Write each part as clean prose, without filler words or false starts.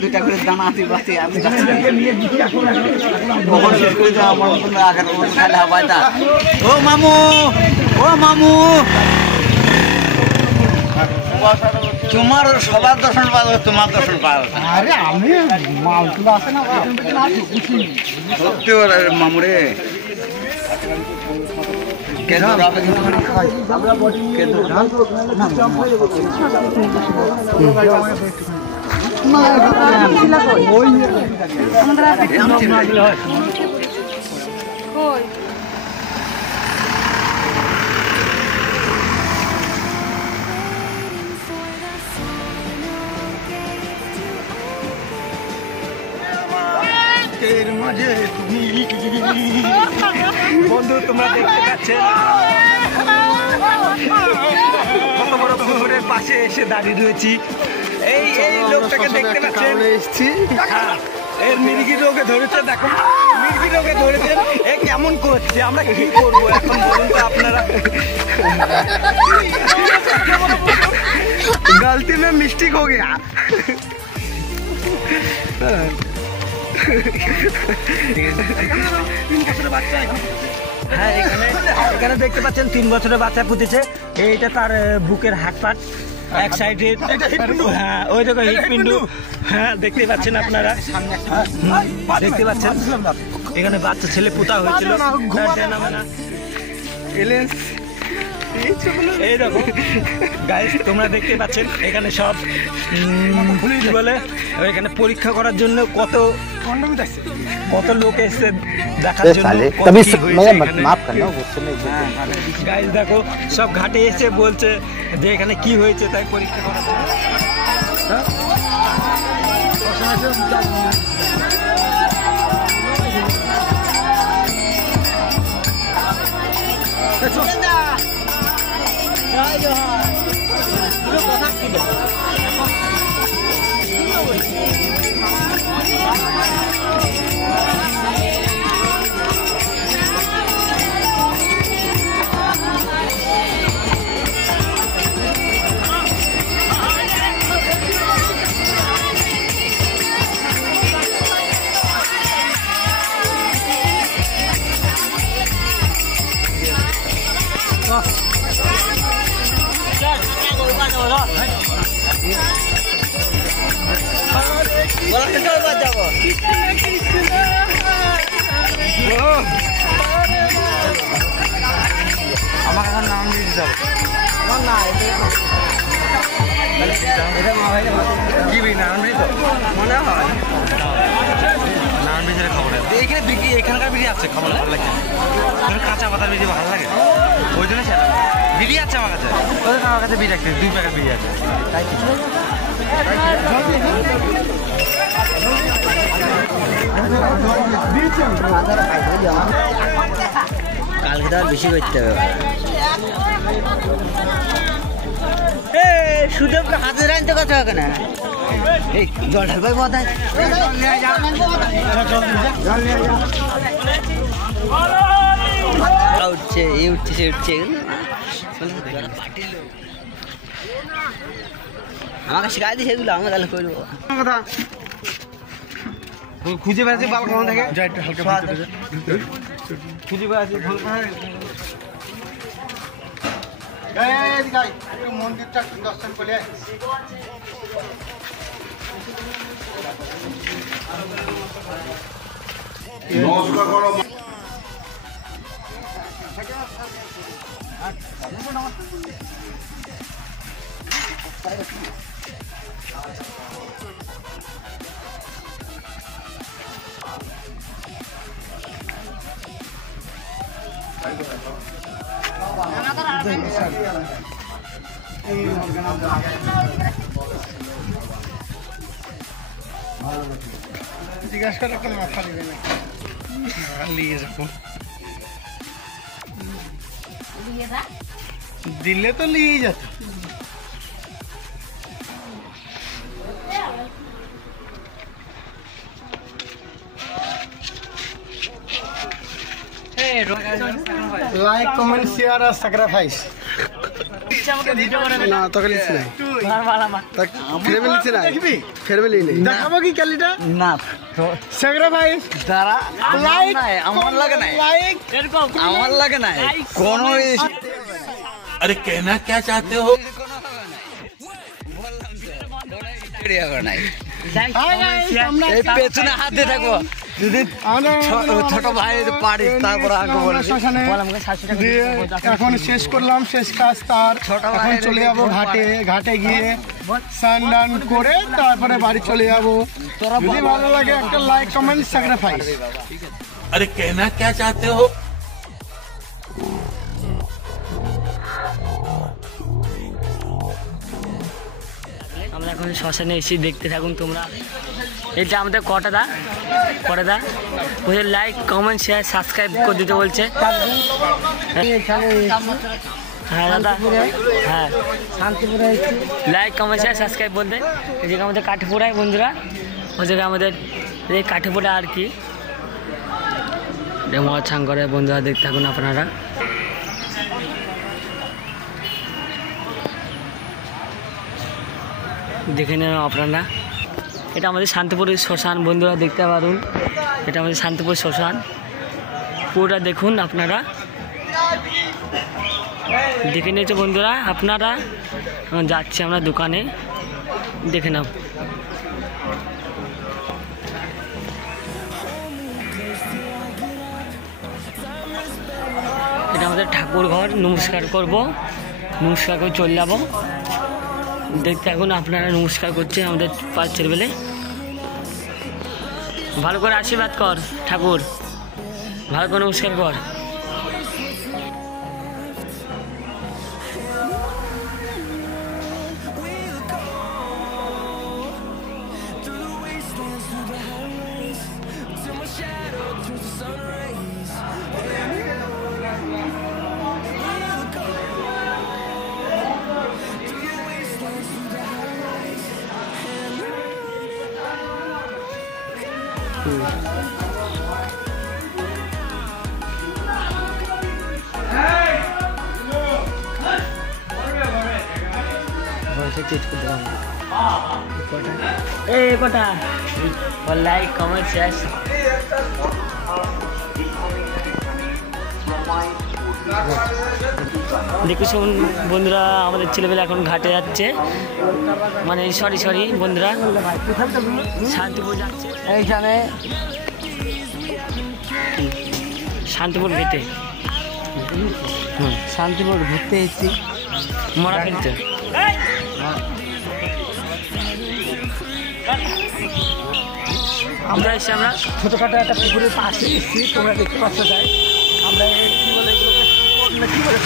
দুইটা করে দানা আছে বাসে আমি কখন শেষ করে যাও আমার মতো আগের মতো খালি হাওয়াটা ও মামু তোমার সবার দর্শন পাওয়া তোমার দর্শন পাওয়া আরে আমি মালগুলো আছে না সত্যি মামুরে বন্ধু তোমরা দেখতে পাচ্ছেন কত বড় পুকুরের পাশে এসে দাঁড়িয়ে রয়েছি এই লোকটাকে দেখতে পাচ্ছেন এসেছি এর মির্গি রোগে ধরেছে দেখো মির্গি রোগে ধরেছে এ কেমন করছে আমরা কি করবো এখন বলুন তো আপনারা गलती में मिस्टेक हो गया হ্যাঁ এখানে দেখতে পাচ্ছেন 3 বছরের বাচ্চা পুঁতেছে এইটা তার বুকের হাত পাট এক সাইডে হ্যাঁ ওই দেখো হৃৎপিণ্ড হ্যাঁ দেখতে পাচ্ছেন আপনারা দেখতে পাচ্ছেন এখানে বাচ্চা ছেলে পুতা হয়েছিল এই দেখো গাইস তোমরা দেখতে পাচ্ছেন এখানে সব পুলিশ বলে এখানে পরীক্ষা করার জন্য কত লোক এসে দেখার জন্য গাইস দেখো সব ঘাটে এসে বলছে যে এখানে কি হয়েছে তাই পরীক্ষা করার জন্য আমার এখন নাম দিয়ে দিতে হবে কি নাম দিই তো মনে হয় নাম বেজে খাবার এখানে বিক্রি এখানকার বিড়ি আছে খাবার ভালো লাগে কাঁচা পাতার বিড়ি ভালো লাগে ওই জন্য বিড়ি আছে আমার কাছে আমার কাছে বিড়ি আছে 2 প্যাকেট বিড়ি আছে তাই কালকে তো আর বেশি করতে হবে শুধু হাতে রাখতে কথা হবে না এই জল ঢালবে মাথায় উঠছে এই উঠছে সে উঠছে আমাকে শিখাই দিই সেগুলো আমি তাহলে করবো কথা খুঁজে বেড়াচ্ছি বাল খাওয়া থাকে খুঁজে বেড়াচ্ছি মন্দিরটা দর্শন করে নমস্কার করো জিজ্ঞাসা করে কোনো মাথা দিবে না নিয়ে যাবো দিলে তো নিয়ে যেত Like, comment, share, and sacrifice. লিখছে আমাকে ভিডিও করে না তোকে লিখছি নাই ফ্রেমে লিখছি নাই ফ্রেমে লিখি নাই দেখাবো কি কালিটা না স্যাক্রিফাইস দাঁড়া লাইক আমার লাগে নাই লাইক এরকম আমার লাগে নাই কোনো अरे कहना क्या चाहते हो পেছনে হাত দিয়ে থাকবো যদি ছোট ভাই পারি তারপর এখন শেষ করলাম শেষ কাজ তার এখন চলে যাবো ঘাটে ঘাটে গিয়ে স্নান দান করে তারপরে বাড়ি চলে যাবো যদি ভালো লাগে একটা লাইক কমেন্ট স্যাক্রিফাইস अरे कहना क्या चाहते हो আমরা এখন শ্মশানে এসে দেখতে থাকুন তোমরা। এটা আমাদের কটাদা ওদের লাইক কমেন্ট শেয়ার সাবস্ক্রাইব করে দিতে বলছে। হ্যাঁ দাদা হ্যাঁ শান্তিপুরে লাইক কমেন্ট শেয়ার সাবস্ক্রাইব বলতে। এদিকে আমাদের কাঠপুরায় বন্ধুরা, ওদিকে আমাদের এই কাঠপুরা আর কি মহাছাং করে বন্ধুরা, দেখতে থাকুন আপনারা। দেখে নেন আপনারা, এটা আমাদের শান্তিপুরের শ্মশান বন্ধুরা, দেখতে পারুন এটা আমাদের শান্তিপুর শ্মশান পুরোটা দেখুন আপনারা, দেখে নিয়েছে বন্ধুরা আপনারা। যাচ্ছি আমরা দোকানে, দেখে নাও। এটা আমাদের ঠাকুর ঘর, নমস্কার করব, নমস্কার করে চলে যাবো। দেখতে এখন আপনারা নমস্কার করছে আমাদের পাঁচ ছেলেবেলে। ভালো করে আশীর্বাদ কর ঠাকুর, ভালো করে নমস্কার কর। লাইক কমেন্ট শেয়ার দেখুন বন্ধুরা, আমাদের ছেলেবেলা এখন ঘাটে যাচ্ছে, মানে সরি বন্ধুরা শান্তিপুর যাচ্ছে। এইখানে শান্তিপুর ঘেটে শান্তিপুর ঘুরতে এসেছি, মরা ফেলতে। আমরা এসে আমরা ছোটোখাটো একটা পুকুরের পাশে এসেছি, তোমরা দেখতে পাচ্ছ। তাই আমরা কি বলে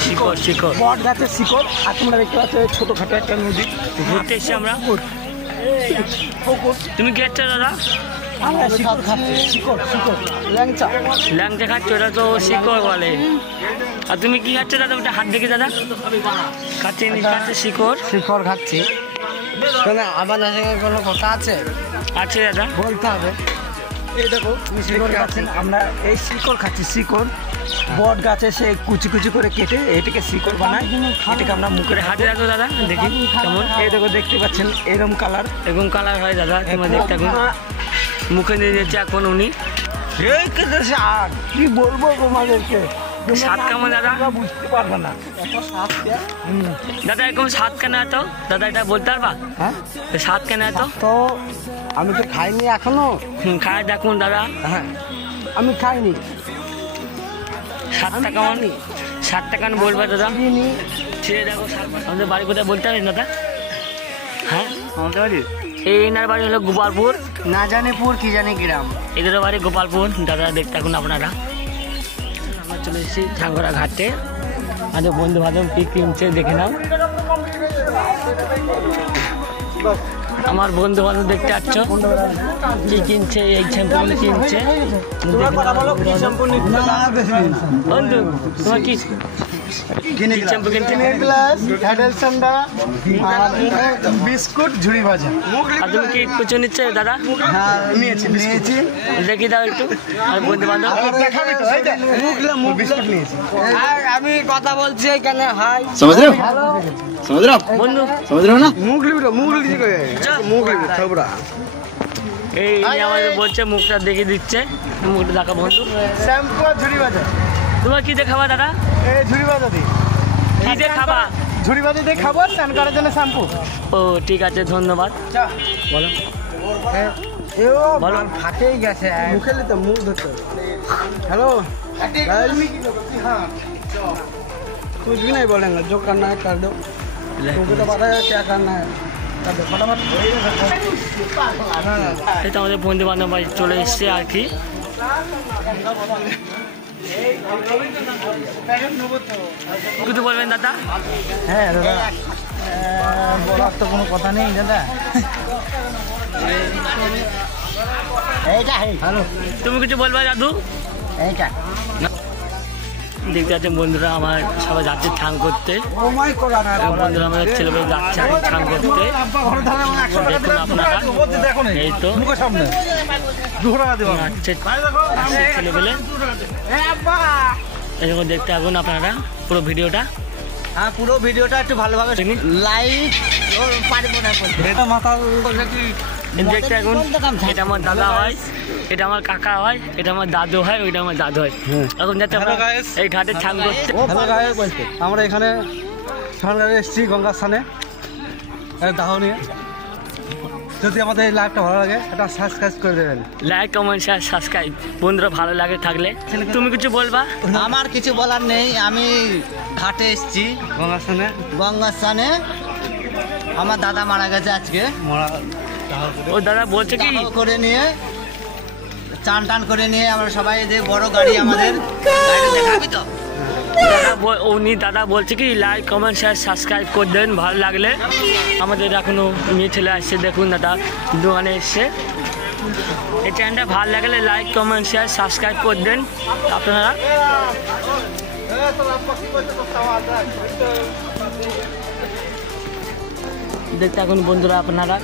শিকড় বট গাছের শিকড়, আর তোমরা দেখতে পাচ্ছ ছোটোখাটো একটা নদী। ঘুরতে এসেছি আমরা। তুমি কি খাচ্ছ দাদা? আমরা শিকড় খাচ্ছি, শিকড় ল্যাংচা খাচ্ছ, ওটা তো শিকড় বলে। আর তুমি কি খাচ্ছ দাদা? ওটা হাত দেখি দাদা খাচ্ছে শিকড় খাচ্ছি। আমার সঙ্গে কোনো কথা আছে দাদা? বলতে হবে। এই দেখো শিকড় খাচ্ছেন, আমরা এই শিকড় খাচ্ছি। শিকড় বট গাছে সে কুচি করে কেটে এটাকে শিকড় বানায়, এটাকে আমরা মুখের হাতে রাখো দাদা। দেখি কেমন। এই দেখো দেখতে পাচ্ছেন এরকম কালার হয় দাদা, তোমরা দেখতে থাকুন। মুখে নিয়ে যাচ্ছে এখন উনি। কি বলবো তোমাদেরকে, স্বাদ কেমন দাদা? বুঝতে পারবে না দাদা, এরকম স্বাদ কেন এত দাদা? এটা বলতে পারবা? হ্যাঁ, স্বাদ কেন এত? তো আমি তো খাইনি এখনো। খাই দেখুন দাদা। হ্যাঁ আমি খাইনি। স্বাদটা কেমন বলবে দাদা? ছেড়ে দেখো। আমাদের বাড়ি কোথায় বলতে পারি দাদা? হ্যাঁ আমাদের বাড়ি এনার বাড়ি হলো গোপালপুর, না জানিপুর কি জানি গ্রাম। এদের বাড়ি গোপালপুর দাদা, দেখতে থাকুন আপনারা। আমরা চলে এসেছি ঝাঙ্গরা ঘাটে, আমাদের বন্ধু বান্ধব কি কিনছে দেখে নাও। আমার বন্ধু বান্ধব দেখতে পাচ্ছ কি কিনছে, এই শ্যাম্পুগুলো কিনছে। বন্ধু তোমার কি শ্যাম্পু কিনছে। গ্লাস হ্যাডেল ঠান্ডা আর বিস্কুট ঝুড়ি ভাজা। আর তুমি কি কিছু নিচ্ছে দাদা? হ্যাঁ নিয়েছি দেখি দাও একটু। আর বন্ধু বান্ধব দেখাবি তো এই বিস্কুট নিয়েছি। আর আমি কথা বলছি এখানে হাই समझ रहे हो समझ रहे हो आप বন্ধু समझ रहे हो ना মুখ লিবি থবরা এই নিয়ে আমাদের বলছে, মুখটা দেখে দিচ্ছে, মুখটা দেখা বন্ধু। শ্যাম্পু আর ঝুড়ি ভাজা। তোমার কি দিয়ে খাবা দাদা? এই ঝুড়ি ভাজা দিই। কি দিয়ে খাবা? ঝুড়ি ভাজা দিয়ে খাবো, স্নান করার জন্য শ্যাম্পু। ও ঠিক আছে, ধন্যবাদ। বলো বলো। ফাটেই গেছে মুখে তো মুখ ধরতে। हेलो कुछ भी नहीं बोलेंगे, जो करना है कर दो, तुमको तो पता है क्या करना है कर दो फटाफट। এই তো আমাদের বন্ধু বান্ধব চলে এসছে আর কি। কিছু বলবেন দাদা? হ্যাঁ দাদা বলার তো কোনো কথা নেই দাদা। এইটা হ্যালো তুমি কিছু বলবে দাদু? এইটা দেখতে পাচ্ছেন বন্ধুরা, আমার সবাই যাচ্ছে ঠাং করতে। ও মাই করা না বন্ধুরা আমাদের ছেলেমেয়ে যাচ্ছে এখন ঠাং করতে। দেখুন আপনারা, এই তো সামনে যাচ্ছে ছেলেমেলে। এরকম দেখতে থাকুন আপনারা পুরো ভিডিওটা। হ্যাঁ পুরো ভিডিওটা একটু ভালোভাবে লাইক পারবো না বলতে মাথা দেখতে থাকুন। এটা আমার দাদা হয়, এটা আমার কাকা হয়, এটা আমার দাদু হয়, ওইটা আমার দাদু হয়। এখন যাতে আমরা এই ঘাটে ঠাং করতে। হ্যালো গাইস, আমরা এখানে সরকারে এসেছি গঙ্গার স্থানে দাহ নিয়ে। যদি আমাদের এই লাইভটা ভালো লাগে এটা সাবস্ক্রাইব করে দেবেন। লাইক কমেন্ট শেয়ার সাবস্ক্রাইব বন্ধুরা ভালো লাগে থাকলে। তুমি কিছু বলবা? আমার কিছু বলার নেই, আমি ঘাটে এসেছি গঙ্গার স্থানে। গঙ্গার স্থানে। আমার দাদা মারা গেছে আজকে, ও দাদা বলছে কি দাহ করে নিয়ে চান টান করে নিয়ে আমরা সবাই যে বড় গাড়ি আমাদের গাড়ি দেখাবি তো। উনি দাদা বলছে কি লাইক কমেন্ট শেয়ার সাবস্ক্রাইব করে দেন ভালো লাগলে। আমাদের এখনো মেয়ে ছেলে আসছে, দেখুন দাদা দোকানে এসছে। এই চ্যানেলটা ভালো লাগলে লাইক কমেন্ট শেয়ার সাবস্ক্রাইব করে দেন আপনারা। দেখতে এখন বন্ধুরা আপনারা।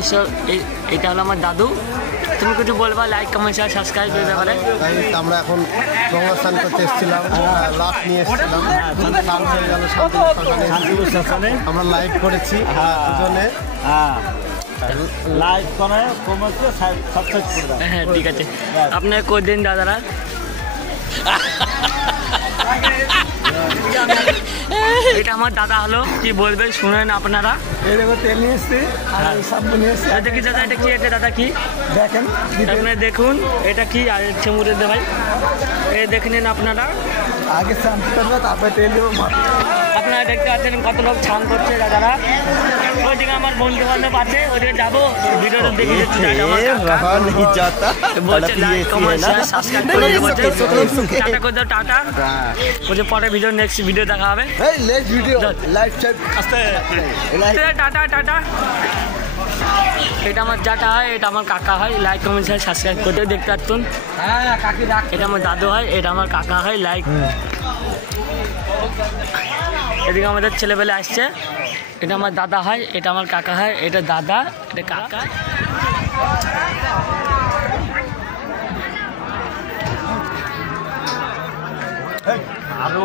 এসব এটা হলো আমার দাদু। তুমি কিছু বলবা লাইক কমেন্ট শেয়ার সাবস্ক্রাইব করে ব্যাপারে? আমরা এখন গঙ্গা স্নান করতে এসেছিলাম, লাভ নিয়ে এসেছিলাম। স্নান হয়ে গেল শান্তিপুর শ্মশানে। আমরা লাইভ করেছি দুজনে। লাইক করে কমেন্ট করে সাবস্ক্রাইব করে দাও। হ্যাঁ ঠিক আছে, আপনারা করে দিন দাদারা। এটা আমার দাদা হলো, কি বলবেন শুনেন আপনারা। এই দেখো তেল নিয়ে এসছি আর সাবু নিয়ে এসছি। এটা কি দাদা, এটা কি, এটা দাদা কি দেখেন আপনারা দেখুন এটা কি। আর মুড়ে দে ভাই, এই দেখে নিন আপনারা। আগে শ্যাম্পু করবো তারপরে তেল দেবো। আপনারা দেখতে পাচ্ছেন কত লোক ছান করছে দাদারা। ওইদিকে আমার বন্ধু বান্ধব আছে, ওইদিকে যাবো, ভিডিওটা দেখে যাচ্ছি। বলছে লাইক কমেন্ট শেয়ার সাবস্ক্রাইব করে দেবো, টাটা করে দাও, টাটা। বলছে পরে ভিডিও নেক্সট ভিডিও দেখা হবে। এই নেক্সট ভিডিও লাইভ টাইপ আস্তে টাটা টাটা। এটা আমার জাটা হয়, এটা আমার কাকা হয়, লাইক কমেন্ট শেয়ার সাবস্ক্রাইব করতে দেখতে পাচ্ছেন। হ্যাঁ কাকি রাখ। এটা আমার দাদু হয়, এটা আমার কাকা হয়, লাইক। এদিকে আমাদের ছেলেবেলে আসছে। এটা আমার দাদা হয়, এটা আমার কাকা হয়, এটা দাদা, এটা কাকা। আরো